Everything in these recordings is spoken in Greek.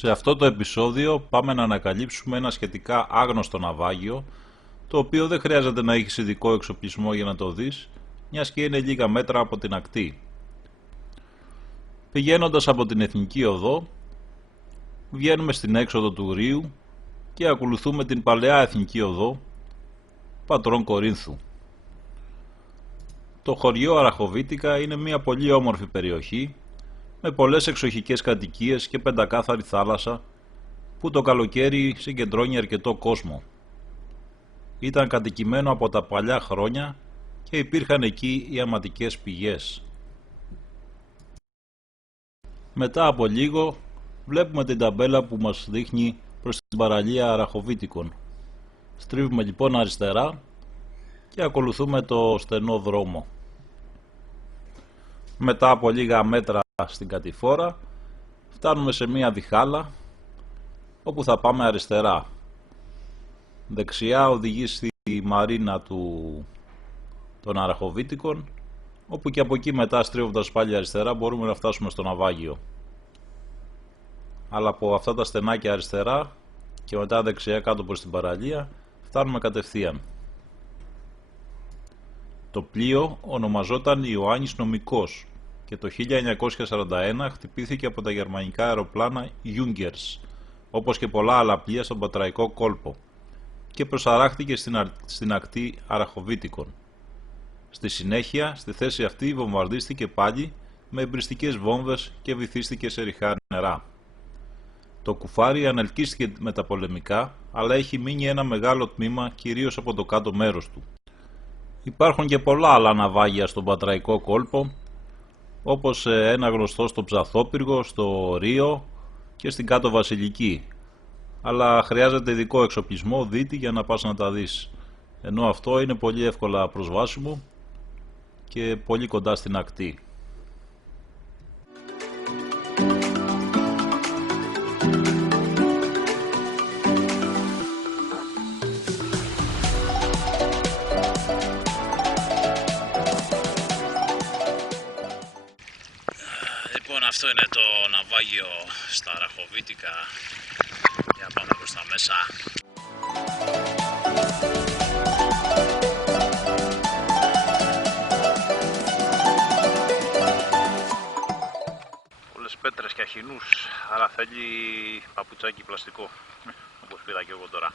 Σε αυτό το επεισόδιο πάμε να ανακαλύψουμε ένα σχετικά άγνωστο ναυάγιο, το οποίο δεν χρειάζεται να έχεις ειδικό εξοπλισμό για να το δεις, μιας και είναι λίγα μέτρα από την ακτή. Πηγαίνοντας από την Εθνική Οδό, βγαίνουμε στην έξοδο του Ρείου και ακολουθούμε την παλαιά Εθνική Οδό Πατρών Κορίνθου. Το χωριό Αραχοβίτικα είναι μια πολύ όμορφη περιοχή με πολλές εξοχικές κατοικίες και πεντακάθαρη θάλασσα που το καλοκαίρι συγκεντρώνει αρκετό κόσμο. Ήταν κατοικημένο από τα παλιά χρόνια και υπήρχαν εκεί ιαματικές πηγές. Μετά από λίγο βλέπουμε την ταμπέλα που μας δείχνει προς την παραλία Αραχοβίτικων. Στρίβουμε λοιπόν αριστερά και ακολουθούμε το στενό δρόμο. Μετά από λίγα μέτρα στην κατηφόρα φτάνουμε σε μία διχάλα όπου θα πάμε αριστερά. Δεξιά οδηγεί στη μαρίνα των Αραχοβίτικων, όπου και από εκεί μετά, στρίβοντας πάλι αριστερά, μπορούμε να φτάσουμε στο ναυάγιο. Αλλά από αυτά τα στενάκια αριστερά και μετά δεξιά κάτω προς την παραλία φτάνουμε κατευθείαν. Το πλοίο ονομαζόταν Ιωάννης Νομικός και το 1941 χτυπήθηκε από τα γερμανικά αεροπλάνα Junkers, όπως και πολλά άλλα πλοία στον Πατραϊκό κόλπο, και προσαράχθηκε στην ακτή Αραχοβίτικων. Στη συνέχεια, στη θέση αυτή βομβαρδίστηκε πάλι με εμπριστικές βόμβες και βυθίστηκε σε ριχά νερά. Το κουφάρι ανελκύστηκε με τα πολεμικά, αλλά έχει μείνει ένα μεγάλο τμήμα κυρίως από το κάτω μέρος του. Υπάρχουν και πολλά άλλα ναυάγια στον Πατραϊκό κόλπο, όπως ένα γνωστό στο Ψαθόπυργο, στο Ρείο και στην Κάτω Βασιλική, αλλά χρειάζεται ειδικό εξοπλισμό δίτη για να πας να τα δεις, ενώ αυτό είναι πολύ εύκολα προσβάσιμο και πολύ κοντά στην ακτή. Λοιπόν, αυτό είναι το ναυάγιο στα Αραχοβίτικα. Για πάμε προς τα μέσα. Πολλές πέτρες και αχινούς, άρα θέλει παπουτσάκι πλαστικό, όπως πήρα και εγώ τώρα.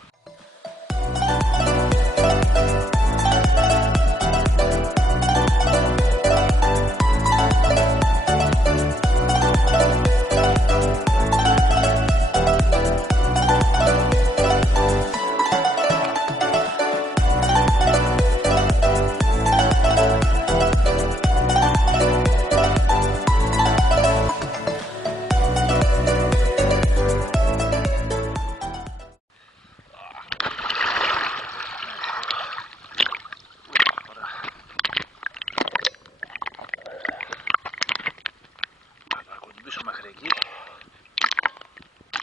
Μέχρι εκεί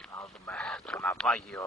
να δούμε το ναυάγιο.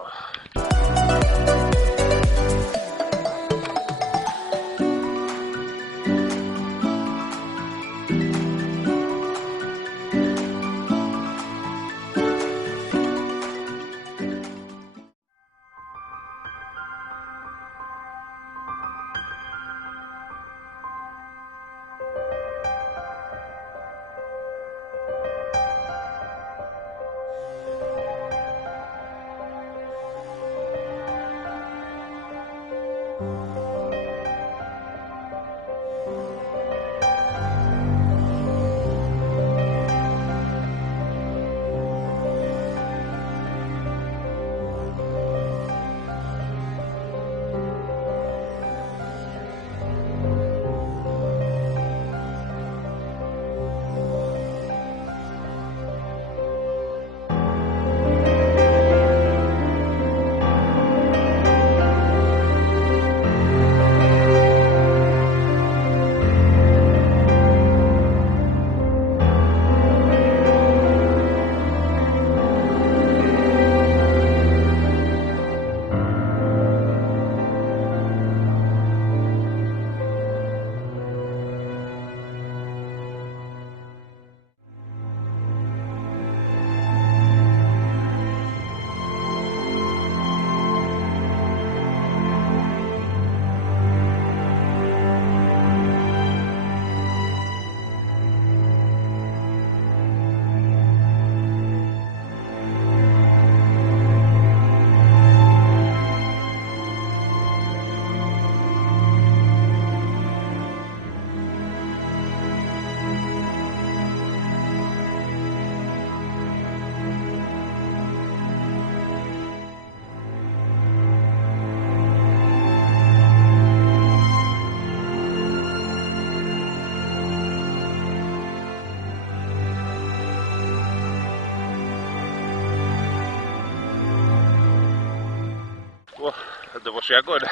εντυπωσιακό είναι.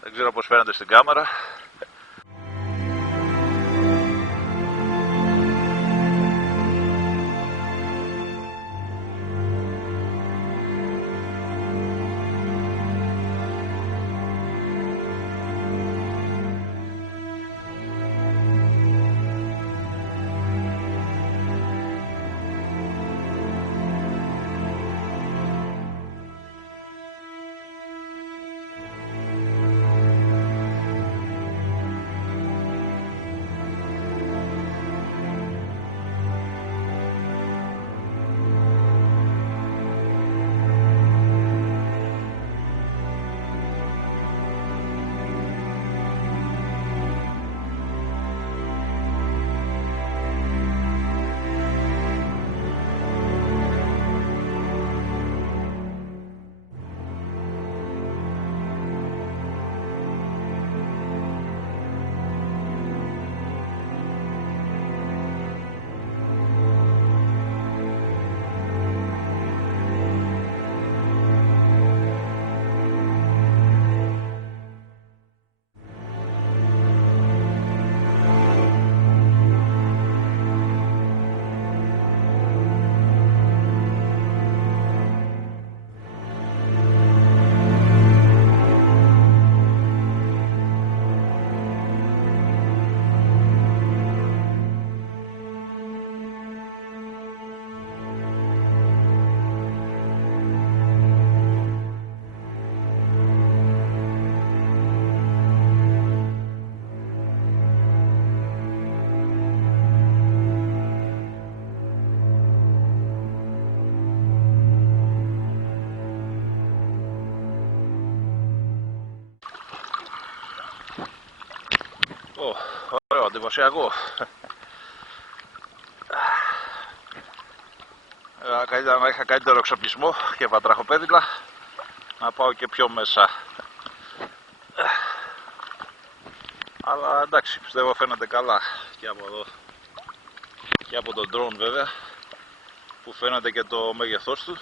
Δεν ξέρω πώς φαίνεται στην κάμερα. Ωραίο, εντυπωσιακό. Καλύτερα να είχα καλύτερο εξοπλισμό και βατραχοπέδιλα, να πάω και πιο μέσα. Αλλά εντάξει, πιστεύω φαίνεται καλά και από εδώ και από τον drone βέβαια, που φαίνεται και το μέγεθός του.